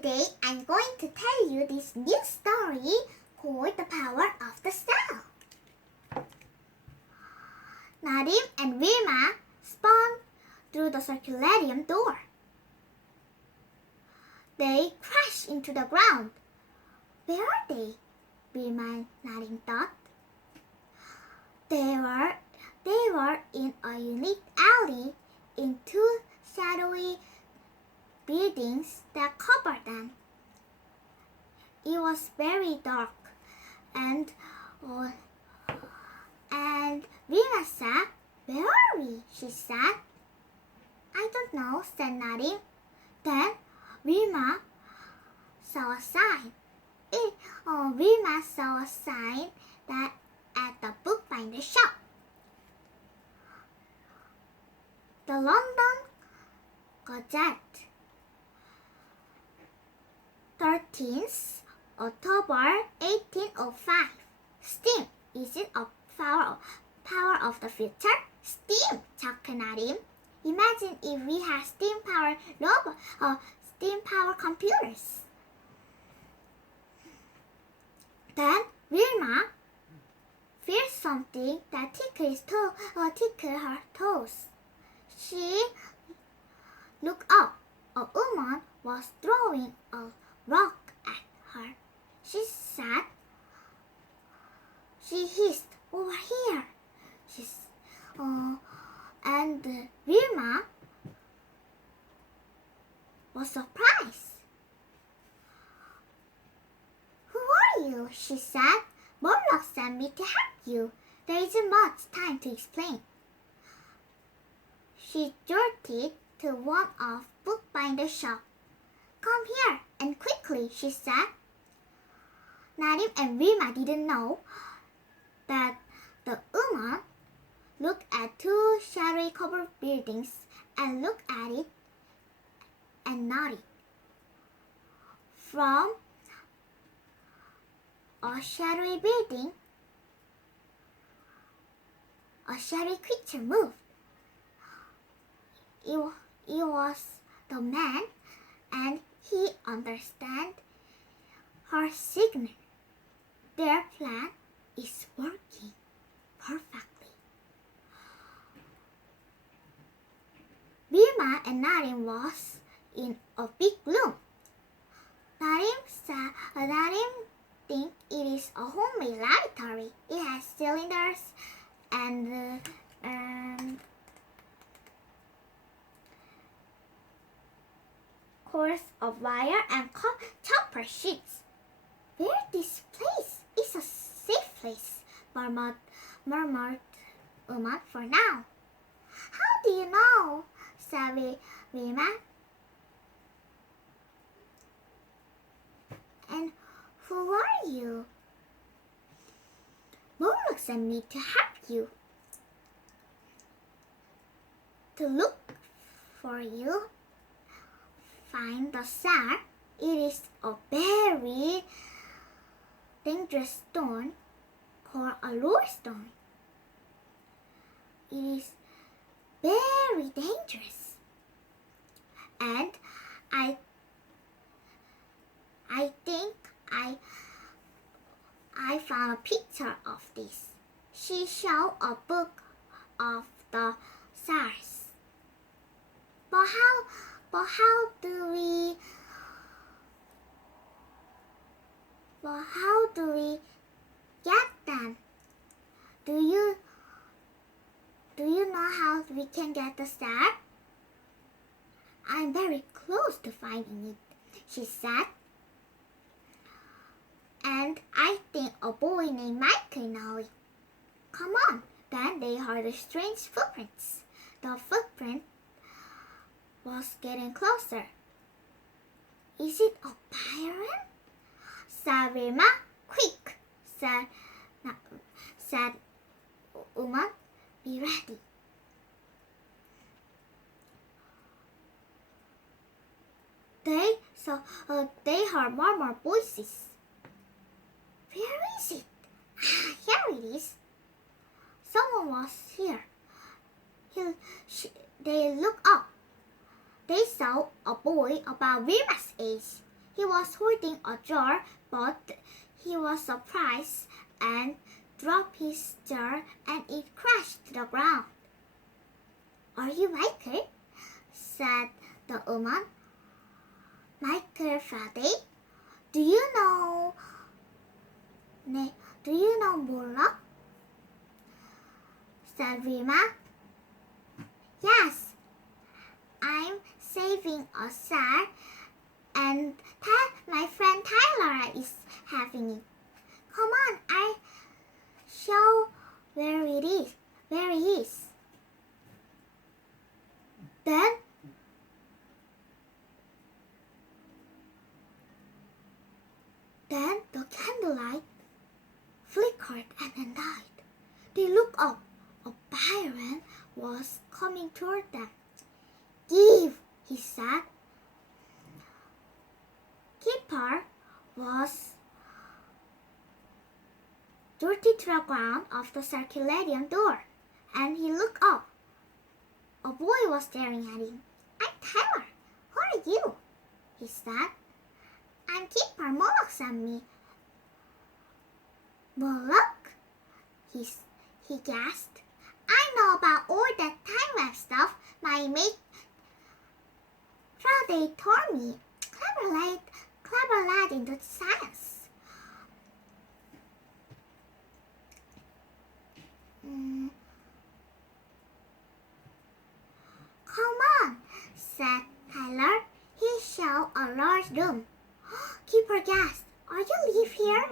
Today I'm going to tell you this new story called The Power of the Cell. Nadim and Vilma spun through the circularium door. They crashed into the ground. Where are they? Vilma and Nadim thought. They were in a unique alley in two shadowy buildings that covered them. It was very dark, and Vilma said, "Where are we?" she said. "I don't know," said Nadim. Then Vilma saw a sign. Vilma saw a sign that at the bookbinder shop. The London Gazette, 13th October 1805. Steam, is it a power of the future? Steam, chuckled Nadim. Imagine if we had steam-powered steam-powered computers. Then Vilma feared something that tickled her toes. She looked up. A woman was throwing a rock at her. She hissed, "Over here!" And Vilma was surprised. "Who are you?" she said. "Morlock sent me to help you. There isn't much time to explain." She darted to one of bookbinder's shop. "Come here, and quickly," she said. Nadim and Vilma didn't know that the woman looked at two shadowy covered buildings and looked at it and nodded. From a shadowy building, a shadowy creature moved. It was the man, and he understood her signal. Their plan is working perfectly. Vilma and Nadim was in a big room. Nadim thinks it is a homemade laboratory. It has cylinders and cords of wire and copper sheets. "Where this place is a safe place," murmured woman. "For now." "How do you know?" said Vilma. "And who are you?" "Morlock sent me to help you. To look for you. Find the cell. It is a very dangerous stone called a lodestone. It is very dangerous. And I think I found a picture of this." She showed a book of the stars. But how do we get them? Do you know how we can get the star?" "I'm very close to finding it," she said. "And I think a boy named Michael knows it. Come on." Then they heard the strange footprints. The footprint was getting closer. "Is it a pirate?" said Vilma. "Quick," said woman. "Be ready." They heard more voices. "Where is it?" "Ah, here it is." Someone was here. They looked up. They saw a boy about Vilma's age. He was holding a jar, but he was surprised and dropped his jar and it crashed to the ground. "Are you Michael?" said the woman. "Michael Faraday? Do you know Moloch?" said Rima. "Yes, I'm saving a cell and my friend Tyler is having it. Come on, I'll show where he is. Then the candlelight flickered and then died. They looked up. A Byron was coming toward them. "Give," he said. Keeper was dirty to the ground of the circulating door, and he looked up. A boy was staring at him. "I'm Tyler. Who are you?" he said. "I'm Keeper. Moloch sent me." "Moloch?" he gasped. "I know about all that time lab stuff my mate Faraday told me. Clever lad into science." "Come on," said Tyler. He showed a large room. Keeper gasped. "Are you live here?"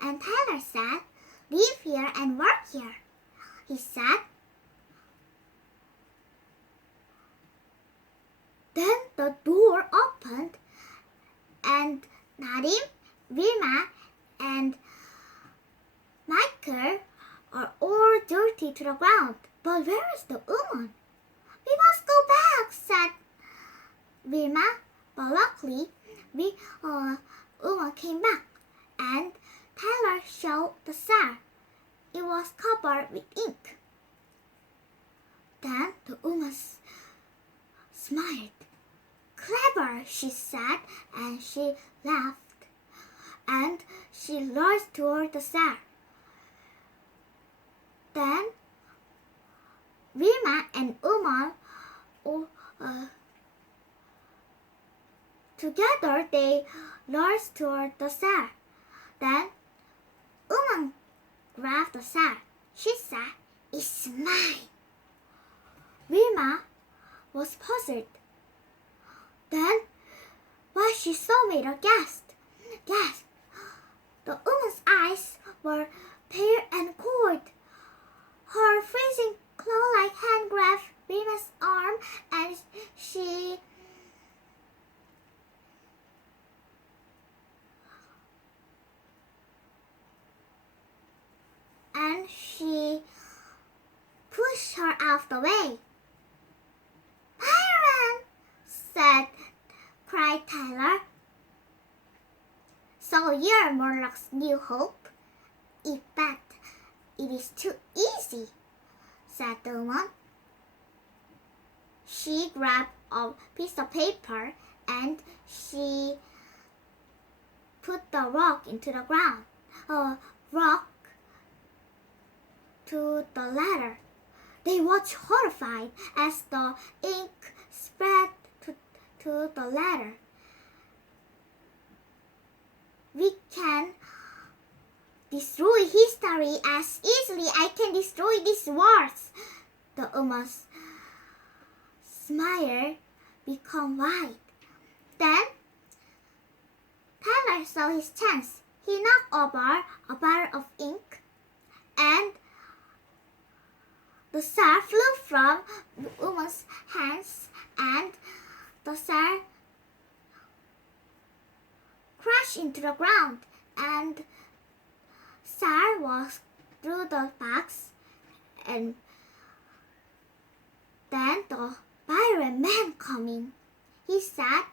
And Tyler said, "Live here and work here," he said. Then the door opened and Nadim, Vilma, and Michael are all dirty to the ground. "But where is the woman?" "We must go back," said Vilma. But luckily, woman came back and Tyler showed the cell. It was covered with ink. Then the woman smiled. "Clever," she said, and she laughed. And she rushed toward the cell. Then Vilma and Uma together they rushed toward the cell. Then Uma grabbed the cell. She said, "It's mine." Vilma was puzzled. Then what she saw made her gasp. The woman's eyes were pale and cold. Her freezing claw-like hand grabbed Vilma's arm and she pushed her out of the way. "Byron!" cried Tyler. "So you're Moloch's new hope? I bet it is too easy," said the woman. She grabbed a piece of paper and she put the rock into the ground. A rock to the ladder. They watched horrified as the ink spread to the ladder. "We can destroy history as easily I can destroy these words." The woman's smile became wide. Then Tyler saw his chance. He knocked over a bottle of ink and the cell flew from the woman's hands and the cell crashed into the ground and cell was through the box and then the Byron man came in. He said,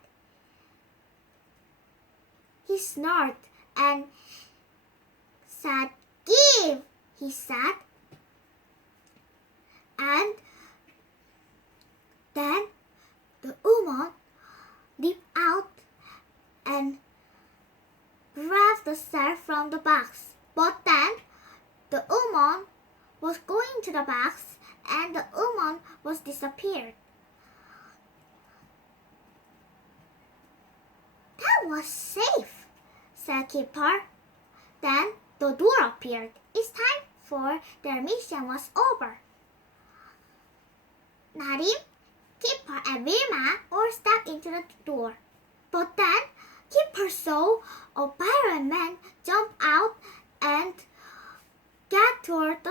he snorted and said, "Give," he said. And then the woman leaped out and grabbed the shell from the box. But then the woman was going to the box and the woman was disappeared. "That was safe," said Keeper. Then the door appeared. It's time for their mission was over. Nadim, Keeper, and Vilma all stepped into the door. But then Keeper saw a pirate man jump out and get towards